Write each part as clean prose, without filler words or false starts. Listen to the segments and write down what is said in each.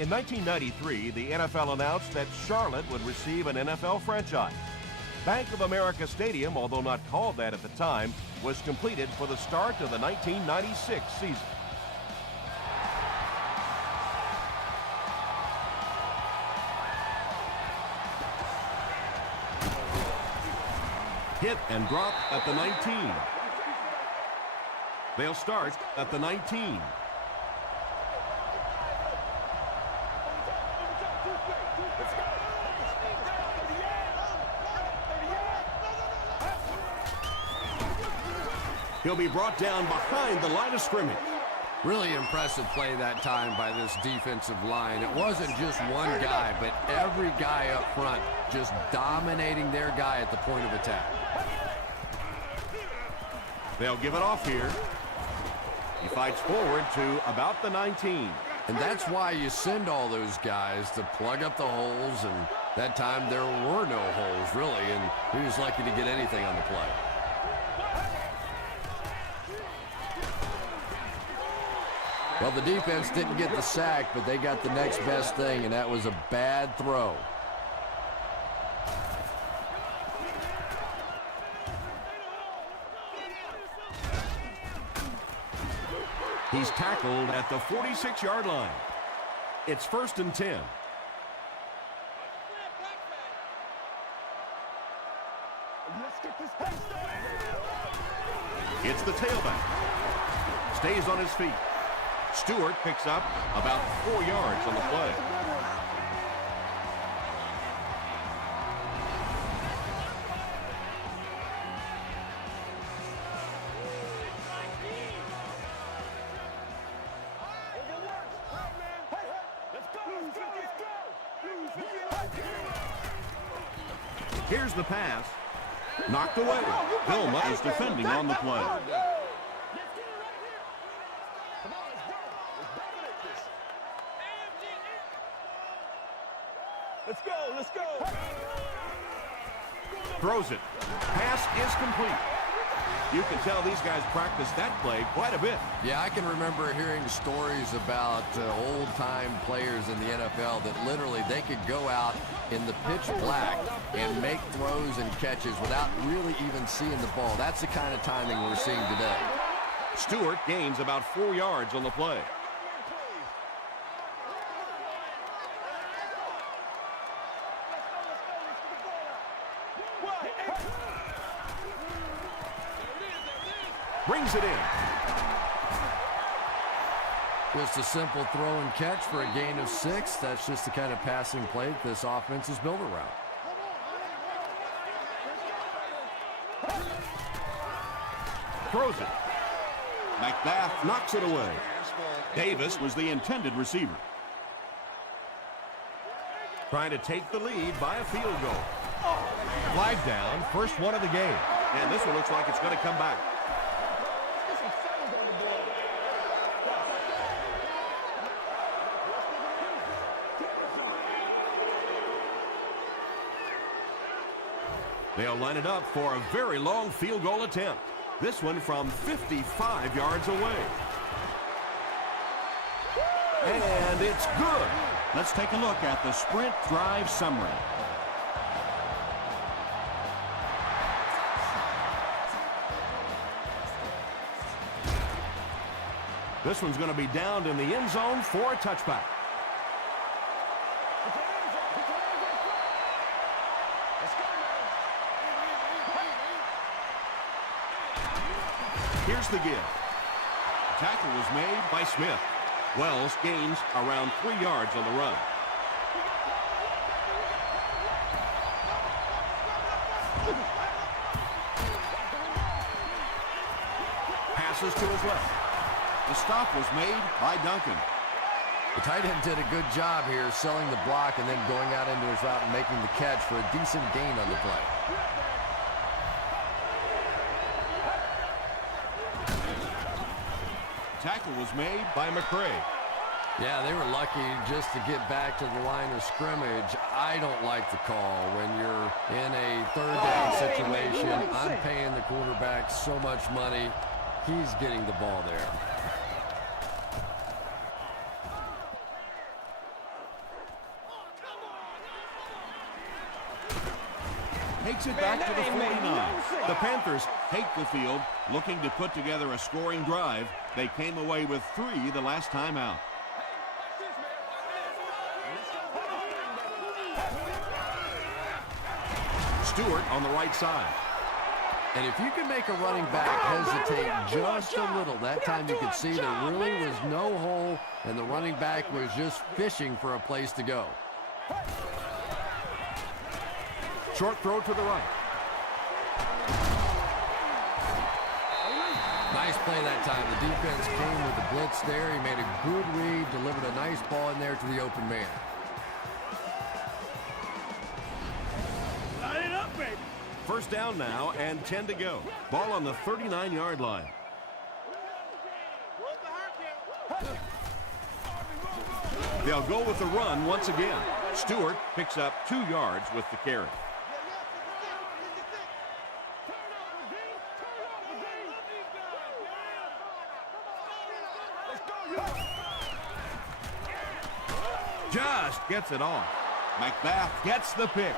In 1993, the NFL announced that Charlotte would receive an NFL franchise. Bank of America Stadium, although not called that at the time, was completed for the start of the 1996 season. Hit and drop at the 19. They'll start at the 19. He'll be brought down behind the line of scrimmage. Really impressive play that time by this defensive line. It wasn't just one guy, but every guy up front just dominating their guy at the point of attack. They'll give it off here. He fights forward to about the 19. And that's why you send all those guys to plug up the holes, and that time there were no holes, really, and he was lucky to get anything on the play. Well, the defense didn't get the sack, but they got the next best thing, and that was a bad throw. He's tackled at the 46-yard line. It's 1st and 10. It's the tailback. Stays on his feet. Stewart picks up about 4 yards on the play. Here's the pass. Knocked away. Vilma is defending on the play. Let's go. Throws it. Pass is complete. You can tell these guys practice that play quite a bit. Yeah, I can remember hearing stories about old-time players in the NFL that literally they could go out in the pitch black and make throws and catches without really even seeing the ball. That's the kind of timing we're seeing today. Stewart gains about 4 yards on the play. Brings it in. Just a simple throw and catch for a gain of 6. That's just the kind of passing play that this offense is built around. Throws it. McBath knocks it away. Davis was the intended receiver. Trying to take the lead by a field goal. Flag down, first one of the game. And this one looks like it's going to come back. They'll line it up for a very long field goal attempt. This one from 55 yards away. And it's good. Let's take a look at the sprint drive summary. This one's going to be downed in the end zone for a touchback. Here's the give. The tackle was made by Smith. Wells gains around 3 yards on the run. Passes to his left. The stop was made by Duncan. The tight end did a good job here selling the block and then going out into his route and making the catch for a decent gain on the play. Tackle was made by McCray. Yeah, they were lucky just to get back to the line of scrimmage. I don't like the call when you're in a third down situation. I'm paying the quarterback so much money. He's getting the ball there. takes it back to the 49. The Panthers take the field, looking to put together a scoring drive. They came away with 3 the last time out. Stewart on the right side. And if you can make a running back hesitate just a little, that time you could see there really was no hole, and the running back was just fishing for a place to go. Short throw to the right. Nice play that time. The defense came with the blitz there. He made a good read, delivered a nice ball in there to the open man. First down now and 10 to go. Ball on the 39-yard line. They'll go with the run once again. Stewart picks up 2 yards with the carry. Just gets it off. McBath gets the pick.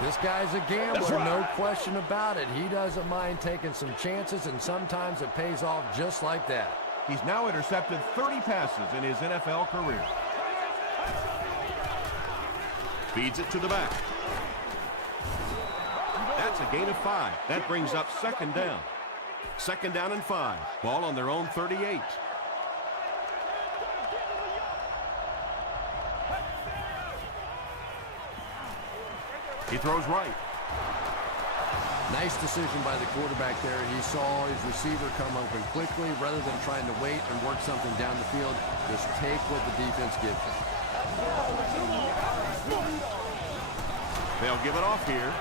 This guy's a gambler, no question about it. He doesn't mind taking some chances, and sometimes it pays off just like that. He's now intercepted 30 passes in his NFL career. Feeds it to the back. That's a gain of 5. That brings up second down. Second down and 5. Ball on their own 38. He throws right. Nice decision by the quarterback there. He saw his receiver come open quickly. Rather than trying to wait and work something down the field, just take what the defense gives him. They'll give it off here.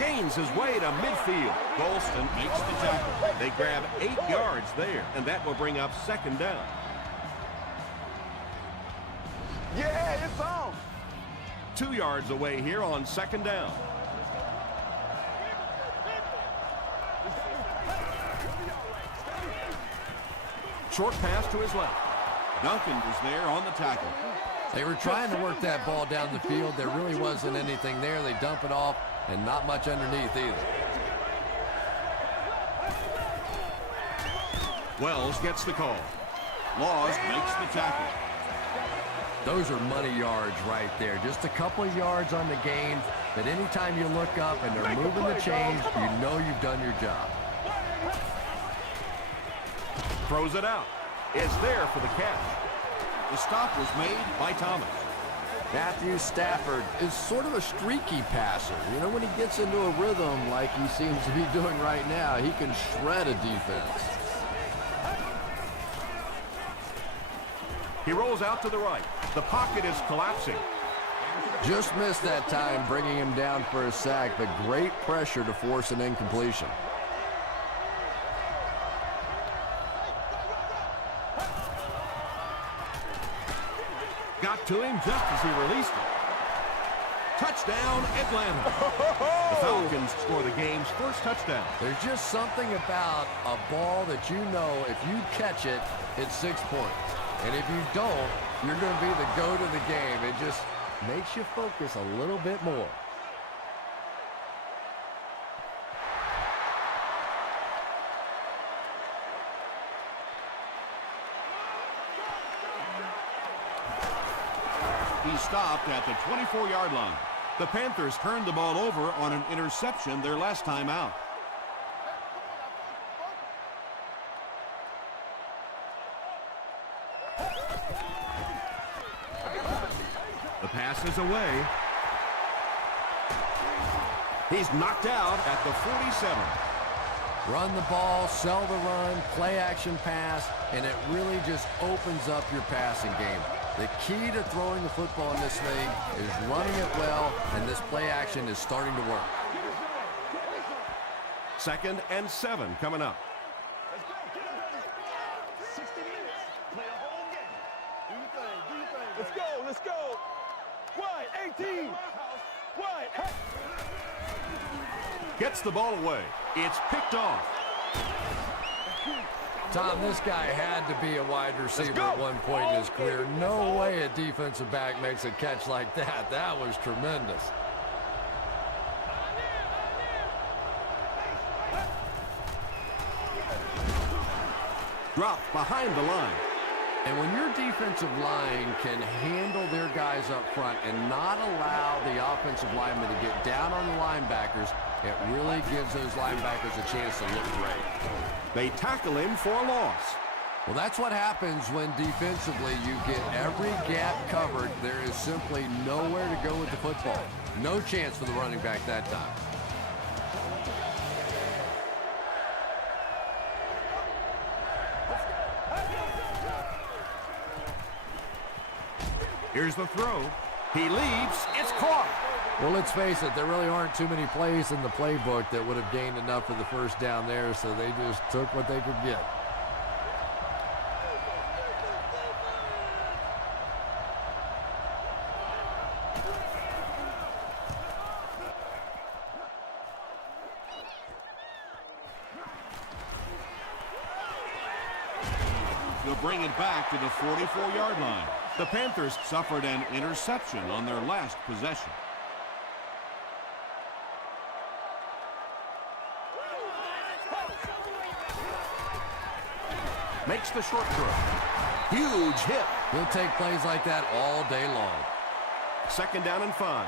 Gains his way to midfield. Golston makes the tackle. They grab 8 yards there, and that will bring up second down. Yeah, it's on. 2 yards away here on second down. Short pass to his left. Duncan was there on the tackle. They were trying to work that ball down the field. There really wasn't anything there. They dump it off, and not much underneath either. Wells gets the call. Laws makes the tackle. Those are money yards right there. Just a couple of yards on the gain, but anytime you look up and they're moving the chains, you know you've done your job. Throws it out. It's there for the catch. The stop was made by Thomas. Matthew Stafford is sort of a streaky passer. You know, when he gets into a rhythm like he seems to be doing right now, he can shred a defense. He rolls out to the right. The pocket is collapsing. Just missed that time, bringing him down for a sack, but great pressure to force an incompletion. Got to him just as he released it. Touchdown, Atlanta. The Falcons score the game's first touchdown. There's just something about a ball that you know if you catch it, it's 6 points. And if you don't, you're going to be the goat of the game. It just makes you focus a little bit more. He stopped at the 24-yard line. The Panthers turned the ball over on an interception their last time out. The pass is away. He's knocked out at the 47. Run the ball, sell the run, play action pass, and it really just opens up your passing game. The key to throwing the football in this thing is running it well, and this play action is starting to work. 2nd and 7 coming up. Let's go, let's go. Wide, 18. Wide. Gets the ball away. It's picked off. Tom, this guy had to be a wide receiver at one point in his career. No way a defensive back makes a catch like that. That was tremendous. Dropped behind the line. And when your defensive line can handle their guys up front and not allow the offensive linemen to get down on the linebackers, it really gives those linebackers a chance to look great. They tackle him for a loss. Well, that's what happens when defensively you get every gap covered. There is simply nowhere to go with the football. No chance for the running back that time. Here's the throw. He leaps. It's caught. Well, let's face it, there really aren't too many plays in the playbook that would have gained enough for the first down there, so they just took what they could get. They'll bring it back to the 44-yard line. The Panthers suffered an interception on their last possession. Makes the short throw. Huge hit. He'll take plays like that all day long. 2nd down and 5.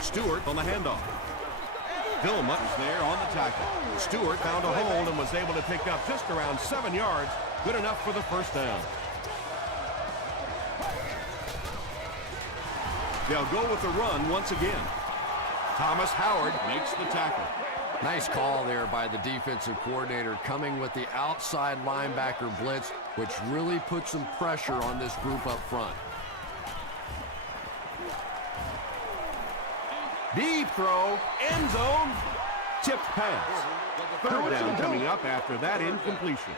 Stewart on the handoff. Vilma is there on the tackle. Stewart found a hole and was able to pick up just around 7 yards. Good enough for the first down. They'll go with the run once again. Thomas Howard makes the tackle. Nice call there by the defensive coordinator, coming with the outside linebacker blitz, which really puts some pressure on this group up front. Deep throw, end zone, tipped pass. 3rd down coming up after that incompletion.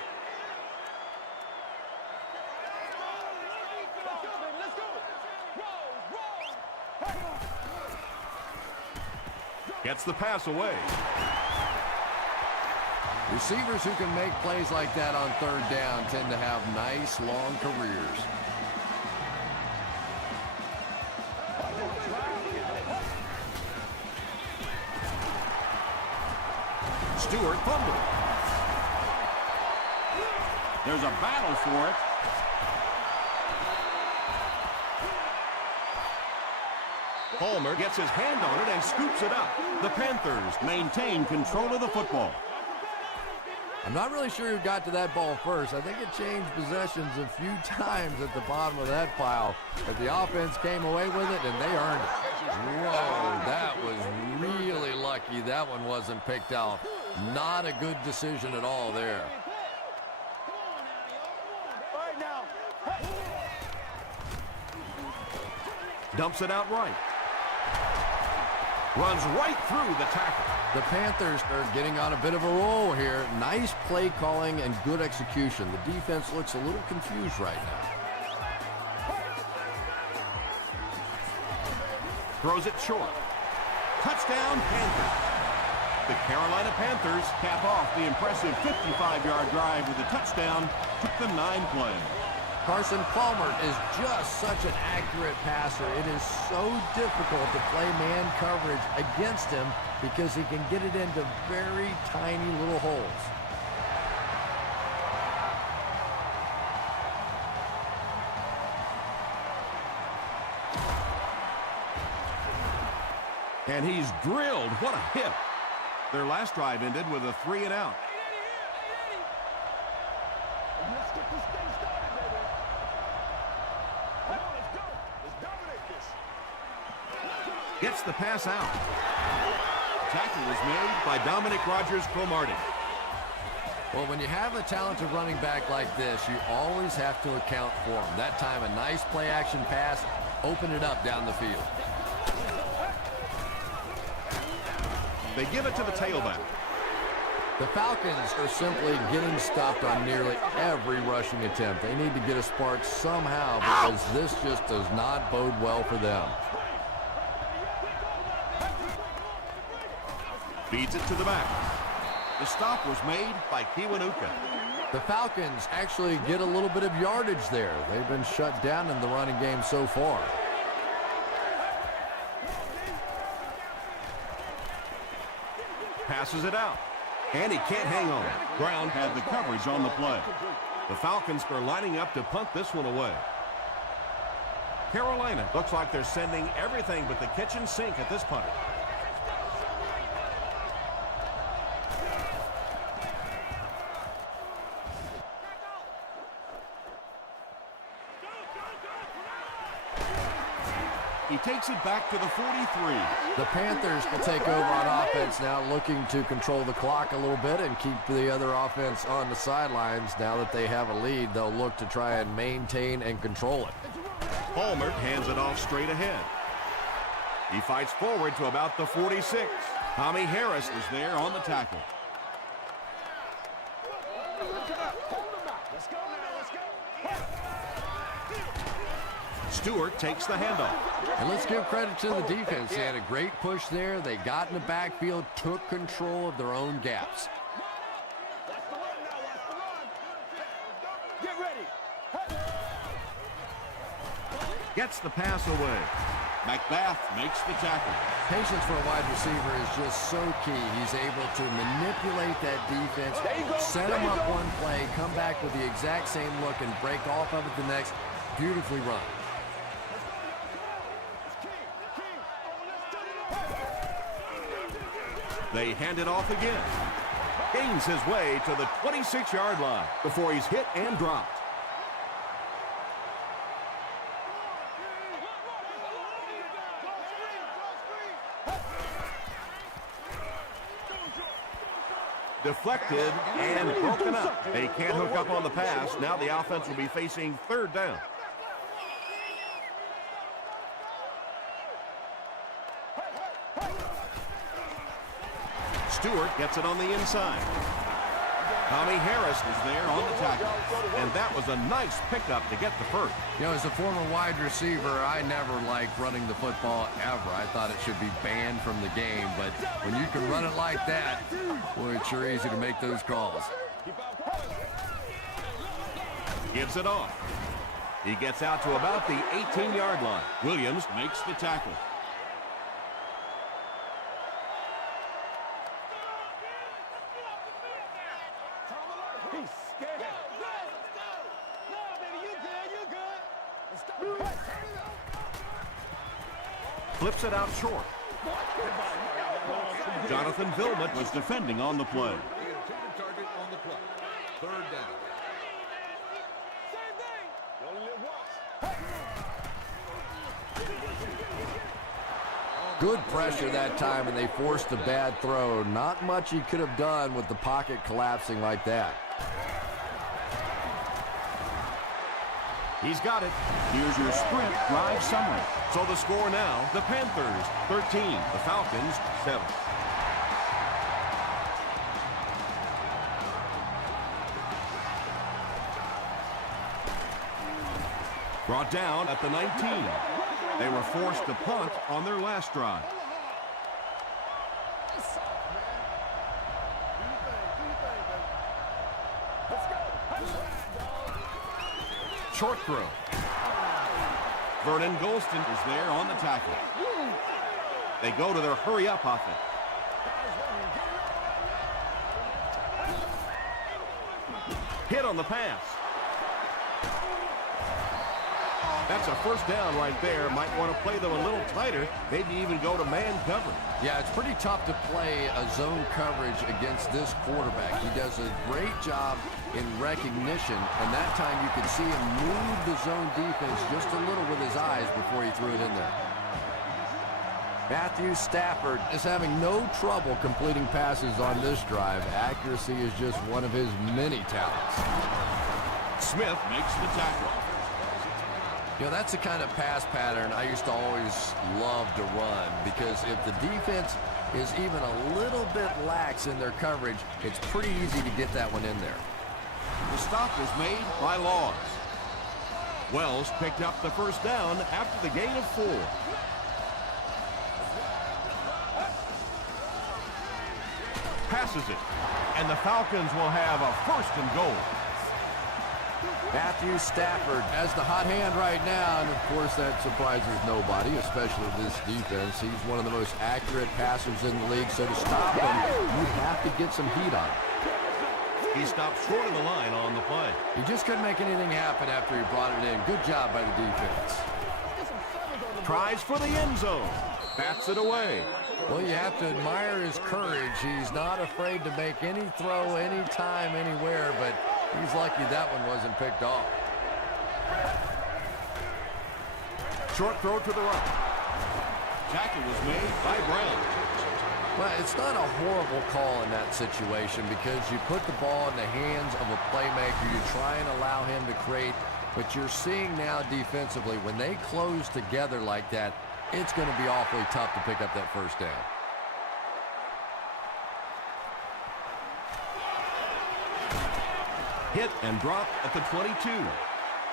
Gets the pass away. Receivers who can make plays like that on 3rd down tend to have nice long careers. Stewart fumbled. There's a battle for it. Palmer gets his hand on it and scoops it up. The Panthers maintain control of the football. I'm not really sure who got to that ball first. I think it changed possessions a few times at the bottom of that pile. But the offense came away with it, and they earned it. Whoa, that was really lucky that one wasn't picked off. Not a good decision at all there. Dumps it out right. Runs right through the tackle. The Panthers are getting on a bit of a roll here. Nice play calling and good execution. The defense looks a little confused right now. Throws it short. Touchdown, Panthers. The Carolina Panthers cap off the impressive 55-yard drive with a touchdown. Took them 9 plays. Carson Palmer is just such an accurate passer. It is so difficult to play man coverage against him because he can get it into very tiny little holes. And he's drilled. What a hit. Their last drive ended with a 3-and-out. Let's get this thing started, baby. Come on, let's go. Let's dominate this. Gets the pass out. Tackle was made by Dominic Rodgers-Cromartie. Well, when you have a talented running back like this, you always have to account for him. That time, a nice play-action pass opened it up down the field. They give it to the tailback. The Falcons are simply getting stopped on nearly every rushing attempt. They need to get a spark somehow because this just does not bode well for them. Feeds it to the back. The stop was made by Kiwanuka. The Falcons actually get a little bit of yardage there. They've been shut down in the running game so far. Passes it out. And he can't hang on. Brown had the coverage on the play. The Falcons are lining up to punt this one away. Carolina looks like they're sending everything but the kitchen sink at this punter. He takes it back to the 43. The Panthers will take over on offense now, looking to control the clock a little bit and keep the other offense on the sidelines. Now that they have a lead, they'll look to try and maintain and control it. Palmer hands it off straight ahead. He fights forward to about the 46. Tommy Harris was there on the tackle. Stewart takes the handoff. And let's give credit to the defense. They had a great push there. They got in the backfield, took control of their own gaps. Get ready. Gets the pass away. McBath makes the tackle. Patience for a wide receiver is just so key. He's able to manipulate that defense, set them up one play, come back with the exact same look, and break off of it the next. Beautifully run. They hand it off again. Gains his way to the 26-yard line before he's hit and dropped. Deflected and broken up. They can't hook up on the pass. Now the offense will be facing third down. Stewart gets it on the inside. Tommy Harris was there on the tackle. And that was a nice pickup to get the first. You know, as a former wide receiver, I never liked running the football ever. I thought it should be banned from the game. But when you can run it like that, boy, it's sure easy to make those calls. Gives it off. He gets out to about the 18-yard line. Williams makes the tackle. He's scared. No, baby, you good, you good. Flips it out short. Jonathan Vilmot Was defending on the play. Target on the play. Third down. Same thing. You only live once. Good pressure that time, and they forced a bad throw. Not much he could have done with the pocket collapsing like that. He's got it. Here's your sprint drive summary. So the score now, the Panthers 13, the Falcons 7. Brought down at the 19. They were forced to punt on their last drive. Short throw. Vernon Golston Is there on the tackle. They go to their hurry-up offense. Hit on the pass. That's a first down right there. Might want to play them a little tighter. Maybe even go to man coverage. Yeah, it's pretty tough to play a zone coverage against this quarterback. He does a great job in recognition, and that time you could see him move the zone defense just a little with his eyes before he threw it in there. Matthew Stafford is having no trouble completing passes on this drive. Accuracy is just one of his many talents. Smith Makes the tackle. You know, that's the kind of pass pattern I used to always love to run, because if the defense is even a little bit lax in their coverage, it's pretty easy to get that one in there. The stop was made by Laws. Wells picked up the first down after the gain of 4. passes it. And the Falcons will have a 1st and goal. Matthew Stafford has the hot hand right now, and of course that surprises nobody, especially this defense. He's one of the most accurate passers in the league, so to stop him, you have to get some heat on him. He stopped short of the line on the play. He just couldn't make anything happen after he brought it in. Good job by the defense. Tries for the end zone. Bats it away. Well, you have to admire his courage. He's not afraid to make any throw, anytime, anywhere, but he's lucky that one wasn't picked off. Short throw to the right. Tackle was made by Brown. Well, it's not a horrible call in that situation because you put the ball in the hands of a playmaker. You try and allow him to create, but you're seeing now defensively, when they close together like that, it's going to be awfully tough to pick up that 1st down. Hit and dropped at the 22.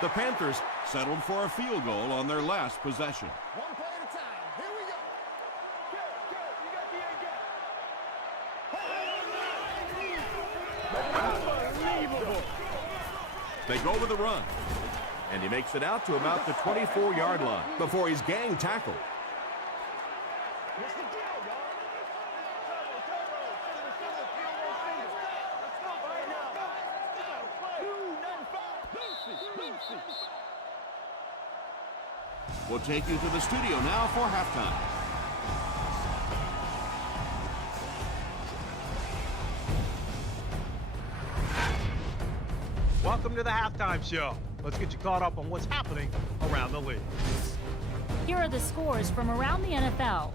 The Panthers Settled for a field goal on their last possession. One play at a time. Here we go. You got the ununbelievable. They go with the run. And he makes it out to about the 24-yard line before he's gang tackled. What's the deal, y'all? We'll take you to the studio now for halftime. Welcome to the halftime show. Let's get you caught up on what's happening around the league. Here are the scores from around the NFL.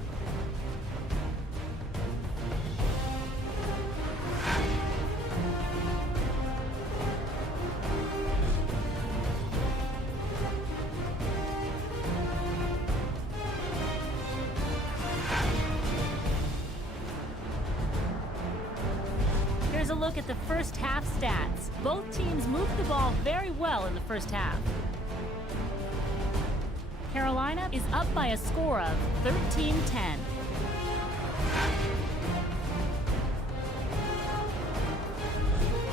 Here's a look at the first half stats. Both teams moved the ball very well in the first half. Carolina is up by a score of 13-10.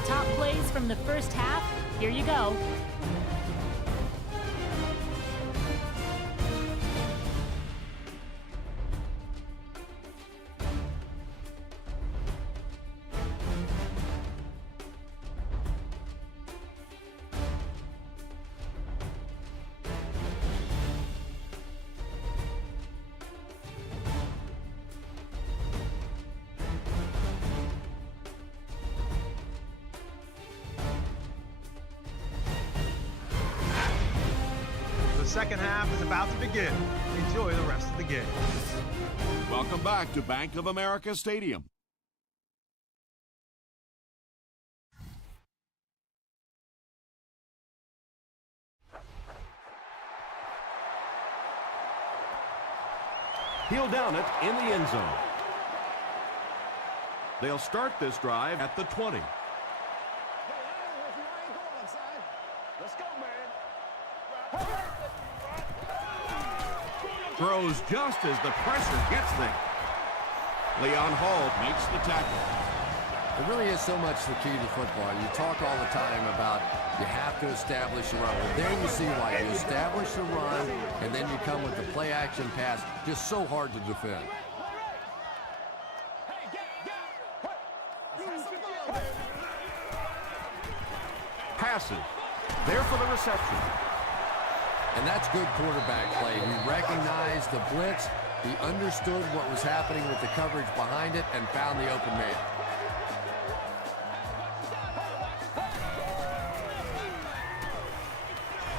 Top plays from the first half. Here you go. The second half is about to begin. Enjoy the rest of the game. Welcome back to Bank of America Stadium. He'll down it in the end zone. They'll start this drive at the 20. Let's go, man. Throws just as the pressure gets there. Leon Hall Makes the tackle. It really is so much the key to football. You talk all the time about you have to establish a run. Well, there you see why. You establish the run, and then you come with the play-action pass. Just so hard to defend. passes. There for the reception. And that's good quarterback play. He recognized the blitz. He understood what was happening with the coverage behind it and found the open man.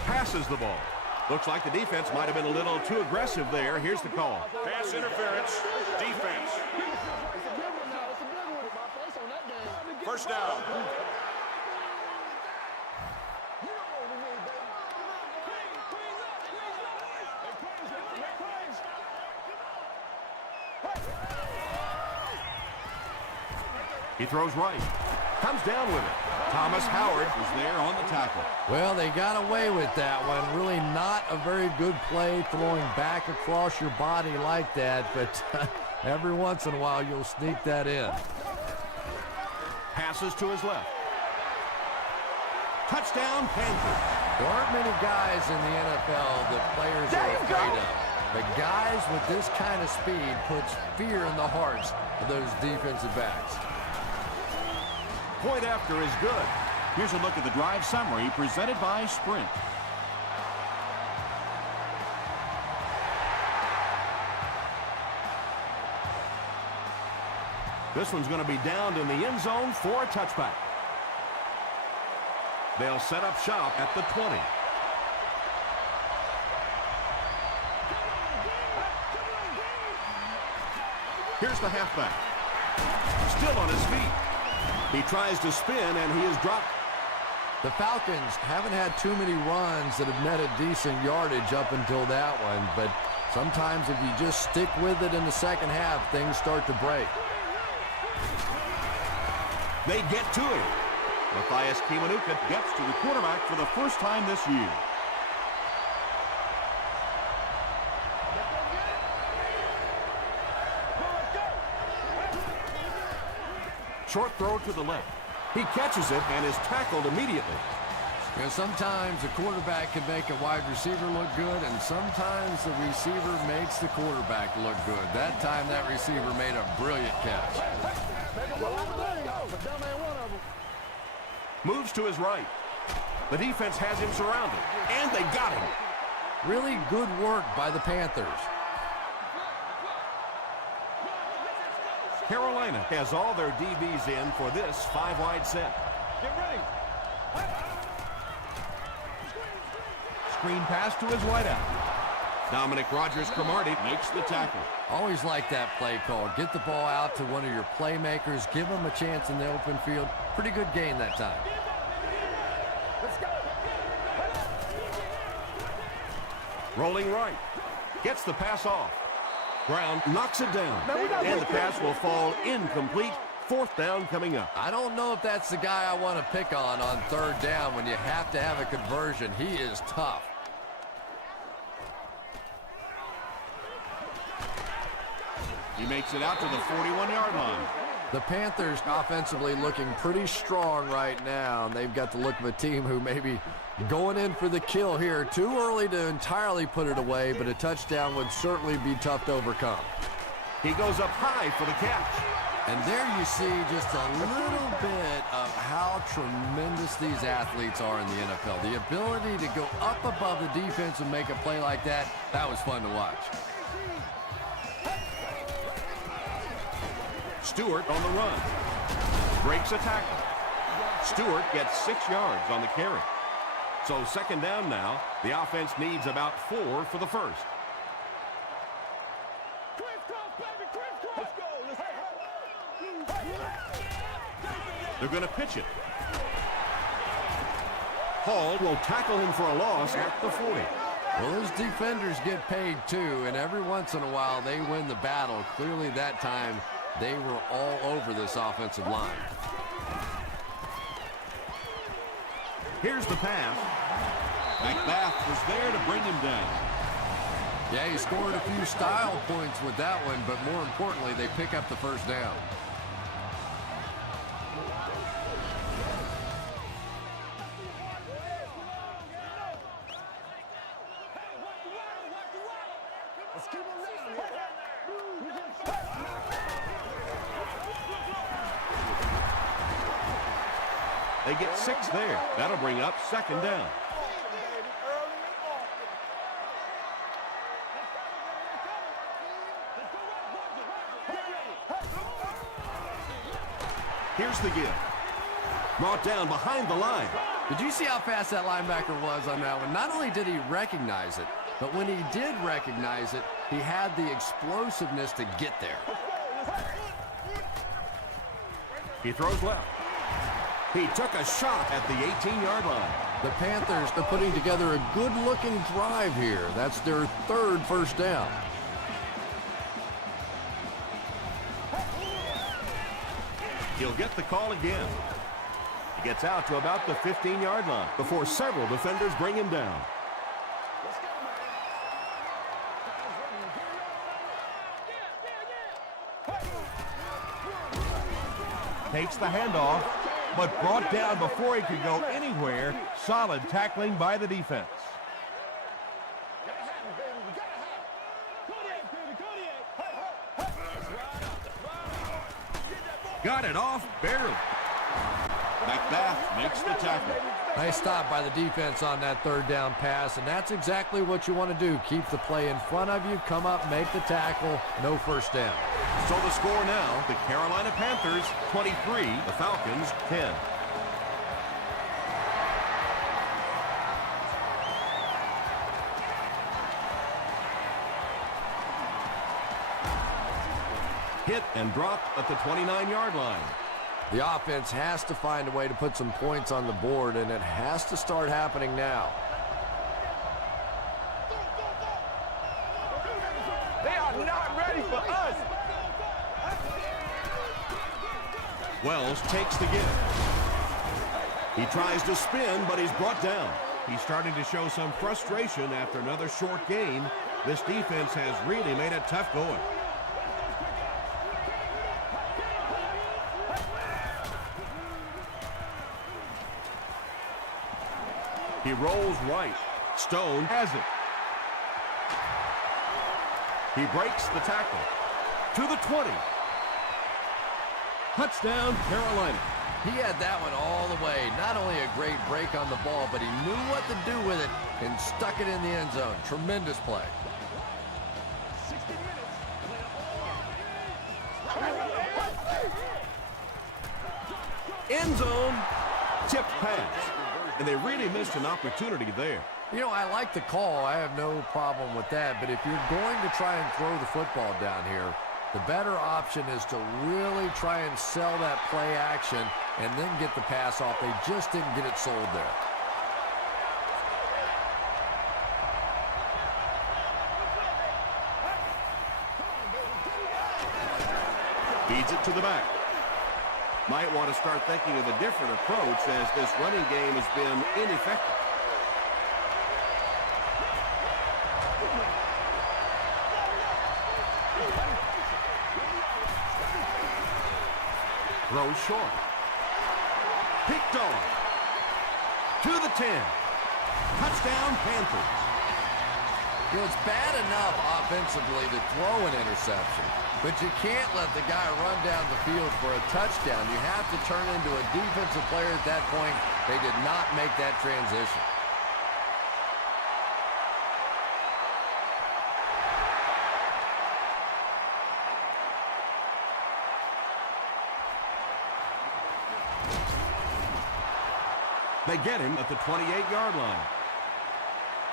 Passes the ball. Looks like the defense might have been a little too aggressive there. Here's the call. Pass interference. Defense. First down. He throws right. Comes down with it. Thomas Howard Was there on the tackle. Well, they got away with that one. Really not a very good play throwing back across your body like that, but every once in a while you'll sneak that in. Passes to his left. Touchdown, Panthers. There aren't many guys in the NFL that players are afraid of. But guys with this kind of speed puts fear in the hearts of those defensive backs. Point after is good. Here's a look at the drive summary presented by Sprint. This one's going to be downed in the end zone for a touchback. They'll set up shop at the 20. Here's the halfback. Still on his feet. He tries to spin, and he is dropped. The Falcons haven't had too many runs that have netted decent yardage up until that one, but sometimes if you just stick with it in the second half, things start to break. They get to him. Matthias Kiwanuka Gets to the quarterback for the first time this year. short throw to the left. He catches it and is tackled immediately. You know, sometimes a quarterback can make a wide receiver look good, and sometimes the receiver makes the quarterback look good. That time, that receiver made a brilliant catch. Moves to his right. The defense has him surrounded, and they got him. Really good work by the Panthers. Carolina has all their DBs in for this five-wide set. Get ready. Screen pass to his wideout. Dominic Rodgers-Cromartie Makes the tackle. Always like that play call. Get the ball out to one of your playmakers. Give them a chance in the open field. Pretty good gain that time. Let's go. rolling right. Gets the pass off. Brown knocks it down. And the pass will fall incomplete. Fourth down coming up. I don't know if that's the guy I want to pick on third down when you have to have a conversion. He is tough. He makes it out to the 41-yard line. The Panthers offensively looking pretty strong right now, and they've got the look of a team who may be going in for the kill here. Too early to entirely put it away, but a touchdown would certainly be tough to overcome. He goes up high for the catch. And there you see just a little bit of how tremendous these athletes are in the NFL. The ability to go up above the defense and make a play like that, that was fun to watch. Stewart on the run. Breaks a tackle. Stewart gets 6 yards on the carry. So second down now. The offense needs about 4 for the first. They're going to pitch it. Hall will tackle him for a loss at the 40. Well, those defenders get paid too, and every once in a while they win the battle. Clearly that time they were all over this offensive line. Here's the pass. McBath was there to bring him down. Yeah, he scored a few style points with that one, but more importantly, they pick up the first down. They get 6 there. That'll bring up second down. Here's the give. Brought down behind the line. Did you see how fast that linebacker was on that one? Not only did he recognize it, but when he did recognize it, he had the explosiveness to get there. He throws left. He took a shot at the 18-yard line. The Panthers are putting together a good-looking drive here. That's their third first down. He'll get the call again. He gets out to about the 15-yard line before several defenders bring him down. Takes the handoff, but brought down before he could go anywhere. Solid tackling by the defense. Got it off barely. Macbeth makes the tackle. Nice stop by the defense on that third down pass, and that's exactly what you want to do. Keep the play in front of you, come up, make the tackle, no first down. So the score now, the Carolina Panthers 23, the Falcons 10. Hit and drop at the 29-yard line. The offense has to find a way to put some points on the board, and it has to start happening now. They are not ready for us. Wells takes the give. He tries to spin, but he's brought down. He's starting to show some frustration after another short gain. This defense has really made it tough going. He rolls right. Stone has it. He breaks the tackle. To the 20. Touchdown, Carolina. He had that one all the way. Not only a great break on the ball, but he knew what to do with it and stuck it in the end zone. Tremendous play. 60 minutes. End zone. Tipped pass. And they really missed an opportunity there. You know, I like the call. I have no problem with that. But if you're going to try and throw the football down here, the better option is to really try and sell that play action and then get the pass off. They just didn't get it sold there. Feeds it to the back. Might want to start thinking of a different approach as this running game has been ineffective. Throws short. Picked on. To the 10. Touchdown, Panthers. You know, it's bad enough offensively to throw an interception, but you can't let the guy run down the field for a touchdown. You have to turn into a defensive player at that point. They did not make that transition. They get him at the 28-yard line.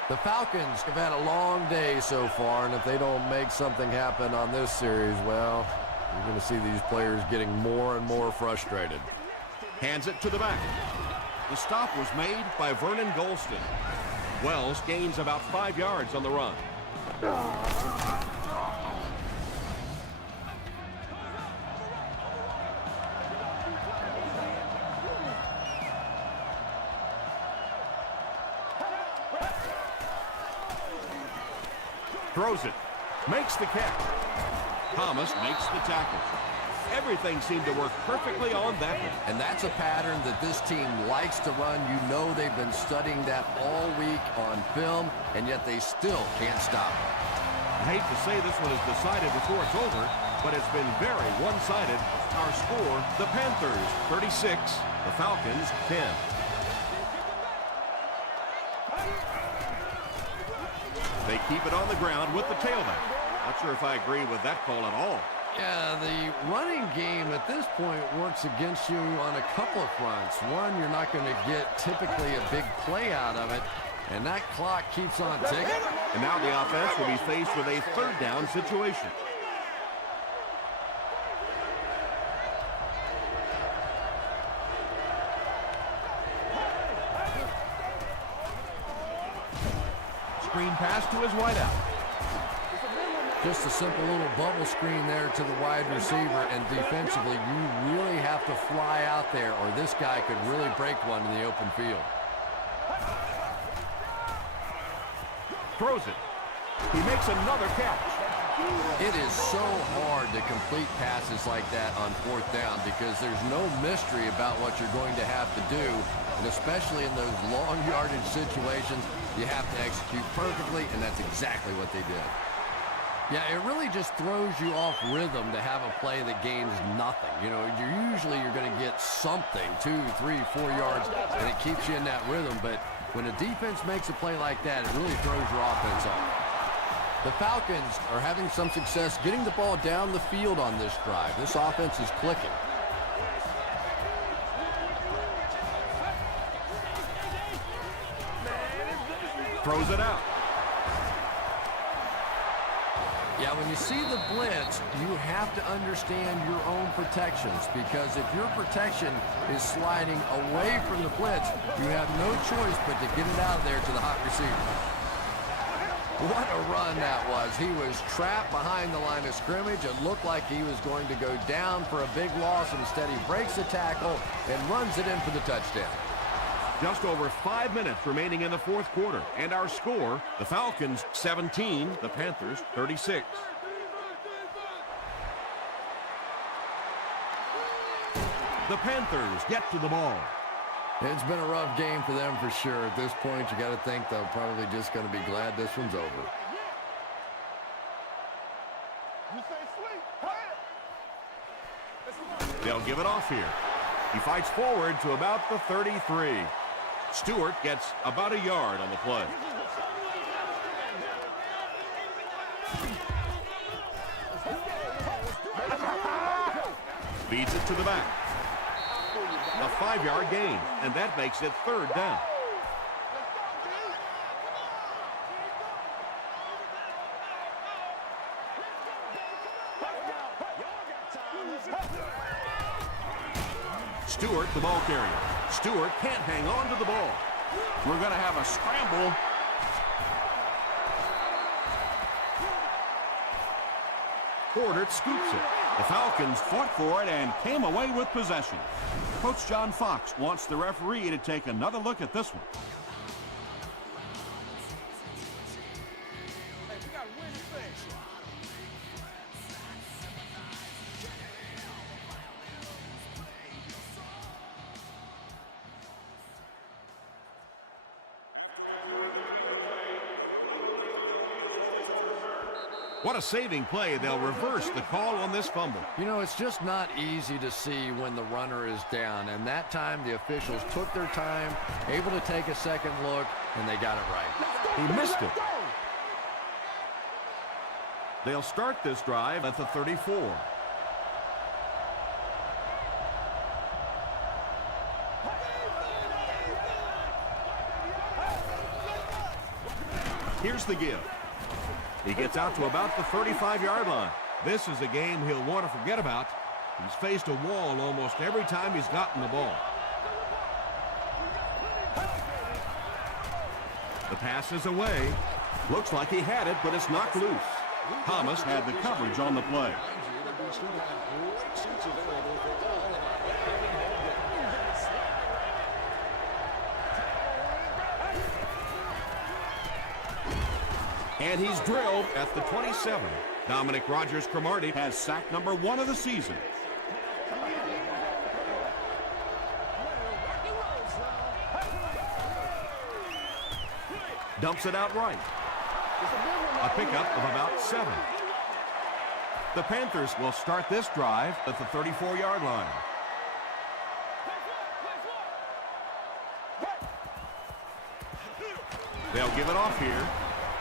The Falcons have had a long day so far, and if they don't make something happen on this series, well, you're going to see these players getting more and more frustrated. Hands it to the back. The stop was made by Vernon Golston. Wells gains about 5 yards on the run. Throws it. Makes the catch. Thomas makes the tackle. Everything seemed to work perfectly on that one. And that's a pattern that this team likes to run. You know they've been studying that all week on film, and yet they still can't stop it. I hate to say this one is decided before it's over, but it's been very one-sided. Our score, the Panthers 36, the Falcons 10. They keep it on the ground with the tailback. Not sure if I agree with that call at all. Yeah, the running game at this point works against you on a couple of fronts. One, you're not going to get typically a big play out of it, and that clock keeps on ticking. And now the offense will be faced with a third down situation. Screen pass to his wideout. Just a simple little bubble screen there to the wide receiver, and defensively, you really have to fly out there, or this guy could really break one in the open field. Throws it. He makes another catch. It is so hard to complete passes like that on 4th down because there's no mystery about what you're going to have to do. And especially in those long yardage situations, you have to execute perfectly, and that's exactly what they did. Yeah, it really just throws you off rhythm to have a play that gains nothing. You know, you're going to get something, 2, 3, 4 yards, and it keeps you in that rhythm. But when a defense makes a play like that, it really throws your offense off. The Falcons are having some success getting the ball down the field on this drive. This offense is clicking. Throws it out. Yeah, when you see the blitz, you have to understand your own protections because if your protection is sliding away from the blitz, you have no choice but to get it out of there to the hot receiver. What a run that was. He was trapped behind the line of scrimmage. It looked like he was going to go down for a big loss. Instead, he breaks the tackle and runs it in for the touchdown. Just over 5 minutes remaining in the 4th quarter. And our score, the Falcons 17, the Panthers 36. The Panthers get to the ball. It's been a rough game for them for sure. At this point, you got to think they're probably just going to be glad this one's over. They'll give it off here. He fights forward to about the 33. Stewart gets about a yard on the play. Feeds it to the back. A 5-yard gain, and that makes it 3rd down. Stewart, the ball carrier. Stewart can't hang on to the ball. We're going to have a scramble. Porter scoops it. The Falcons fought for it and came away with possession. Coach John Fox wants the referee to take another look at this one. What a saving play. They'll reverse the call on this fumble. You know, it's just not easy to see when the runner is down, and that time the officials took their time, able to take a second look, and they got it right. He missed it. They'll start this drive at the 34. Here's the give. He gets out to about the 35-yard line. This is a game he'll want to forget about. He's faced a wall almost every time he's gotten the ball. The pass is away. Looks like he had it, but it's knocked loose. Thomas had the coverage on the play. And he's drilled at the 27. Dominic Rodgers-Cromartie Has sack number 1 of the season. dumps it out right. A pickup of about 7. The Panthers will start this drive at the 34-yard line. They'll give it off here.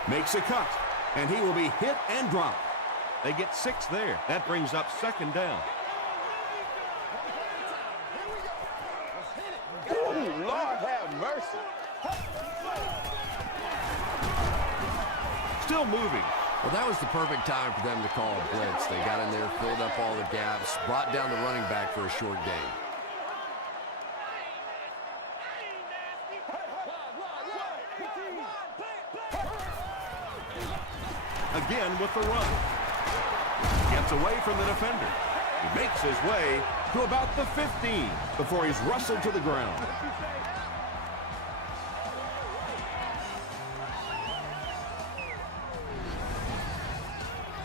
Makes a cut. And he will be hit and dropped. They get 6 there. That brings up 2nd down. Ooh, Lord have mercy. Still moving. Well, that was the perfect time for them to call a blitz. They got in there, filled up all the gaps, brought down the running back for a short gain. Again with the run. Gets away from the defender. He makes his way to about the 15 before he's wrestled to the ground.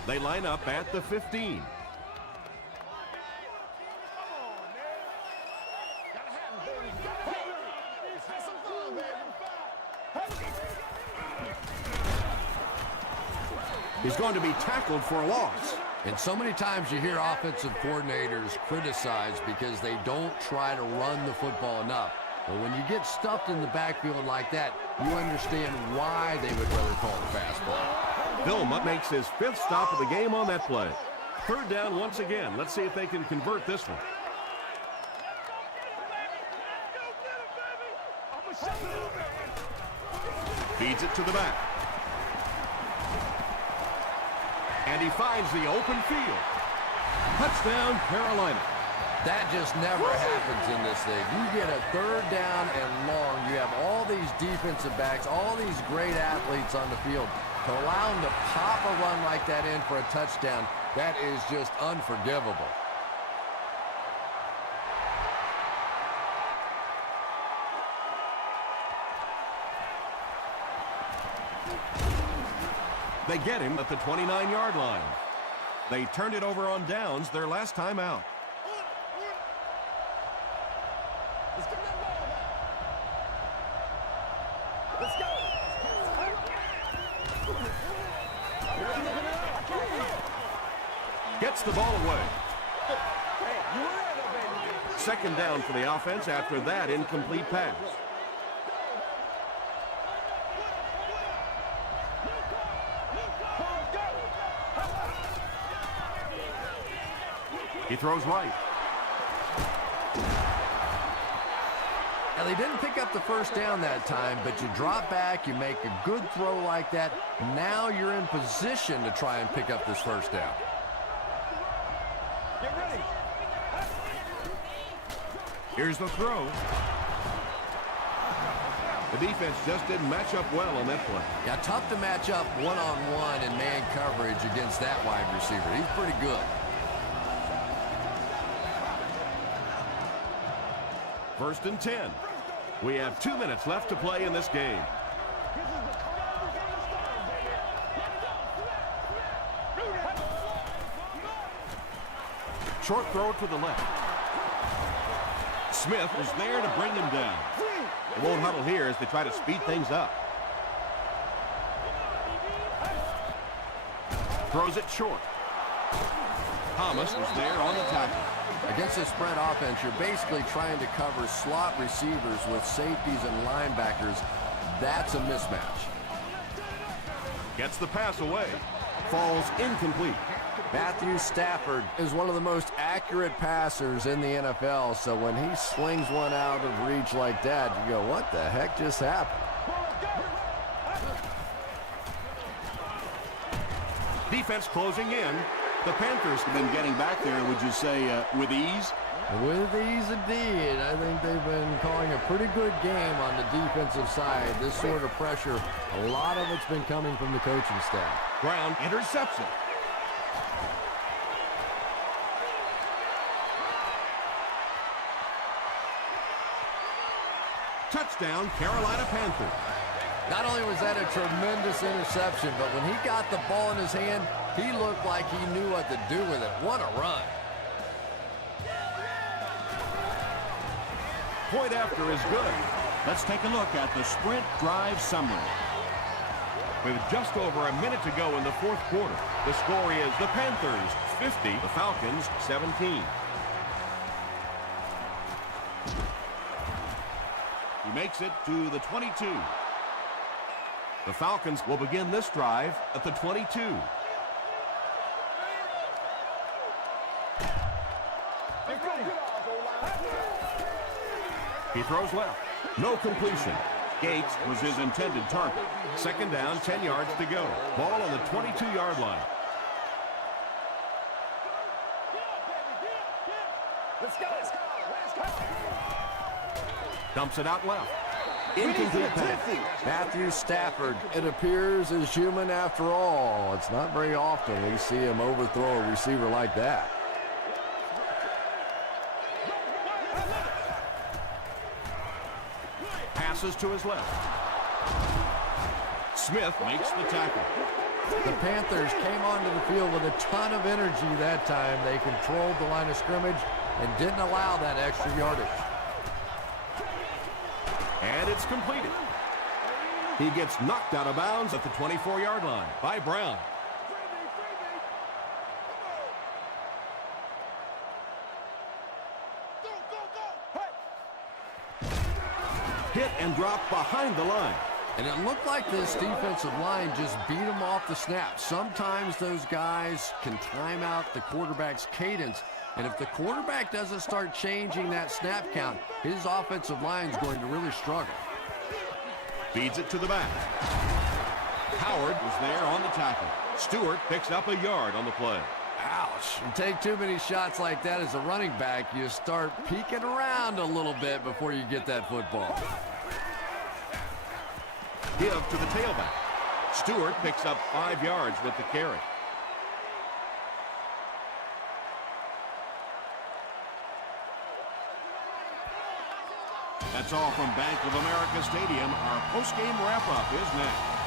They line up at the 15. He's going to be tackled for a loss. And so many times you hear offensive coordinators criticized because they don't try to run the football enough. But when you get stuffed in the backfield like that, you understand why they would rather call the fastball. Vilma makes his 5th stop of the game on that play. 3rd down once again. Let's see if they can convert this one. Feeds it to the back. And he finds the open field. Touchdown, Carolina. That just never happens in this league. You get a 3rd down and long. You have all these defensive backs, all these great athletes on the field. To allow them to pop a run like that in for a touchdown, that is just unforgivable. They get him at the 29-yard line. They turned it over on downs their last time out. Let's go. Gets the ball away. 2nd down for the offense after that incomplete pass. He throws right. Now, they didn't pick up the 1st down that time, but you drop back, you make a good throw like that. Now you're in position to try and pick up this 1st down. Get ready. Here's the throw. The defense just didn't match up well on that play. Yeah, tough to match up one-on-one in man coverage against that wide receiver. He's pretty good. 1st and 10. We have 2 minutes left to play in this game. Short throw to the left. Smith is there to bring him down. They won't huddle here as they try to speed things up. Throws it short. Thomas was there on the tackle. Against a spread offense, you're basically trying to cover slot receivers with safeties and linebackers. That's a mismatch. Gets the pass away. Falls incomplete. Matthew Stafford is one of the most accurate passers in the NFL, so when he slings one out of reach like that, you go, what the heck just happened? Defense closing in. The Panthers have been getting back there, would you say, with ease? With ease indeed. I think they've been calling a pretty good game on the defensive side. This sort of pressure, a lot of it's been coming from the coaching staff. Brown intercepts it. Touchdown, Carolina Panthers. Not only was that a tremendous interception, but when he got the ball in his hand, he looked like he knew what to do with it. What a run. Point after is good. Let's take a look at the sprint drive summary. With just over a minute to go in the 4th quarter, the score is the Panthers 50, the Falcons 17. He makes it to the 22. The Falcons will begin this drive at the 22. He throws left. No completion. Gates was his intended target. 2nd down, 10 yards to go. Ball on the 22-yard line. Let's go. Let's go. Let's go. Dumps it out left. Incomplete pass. Matthew Stafford, it appears, is human after all. It's not very often we see him overthrow a receiver like that. Passes to his left. Smith makes the tackle. The Panthers came onto the field with a ton of energy that time. They controlled the line of scrimmage and didn't allow that extra yardage. And it's completed. He gets knocked out of bounds at the 24-yard line by Brown. Hit and drop behind the line. And it looked like this defensive line just beat him off the snap. Sometimes those guys can time out the quarterback's cadence. And if the quarterback doesn't start changing that snap count, his offensive line is going to really struggle. Feeds it to the back. Howard was there on the tackle. Stewart picks up a yard on the play. Ouch. You take too many shots like that as a running back, you start peeking around a little bit before you get that football. Give to the tailback. Stewart picks up 5 yards with the carry. That's all from Bank of America Stadium. Our post-game wrap-up is next.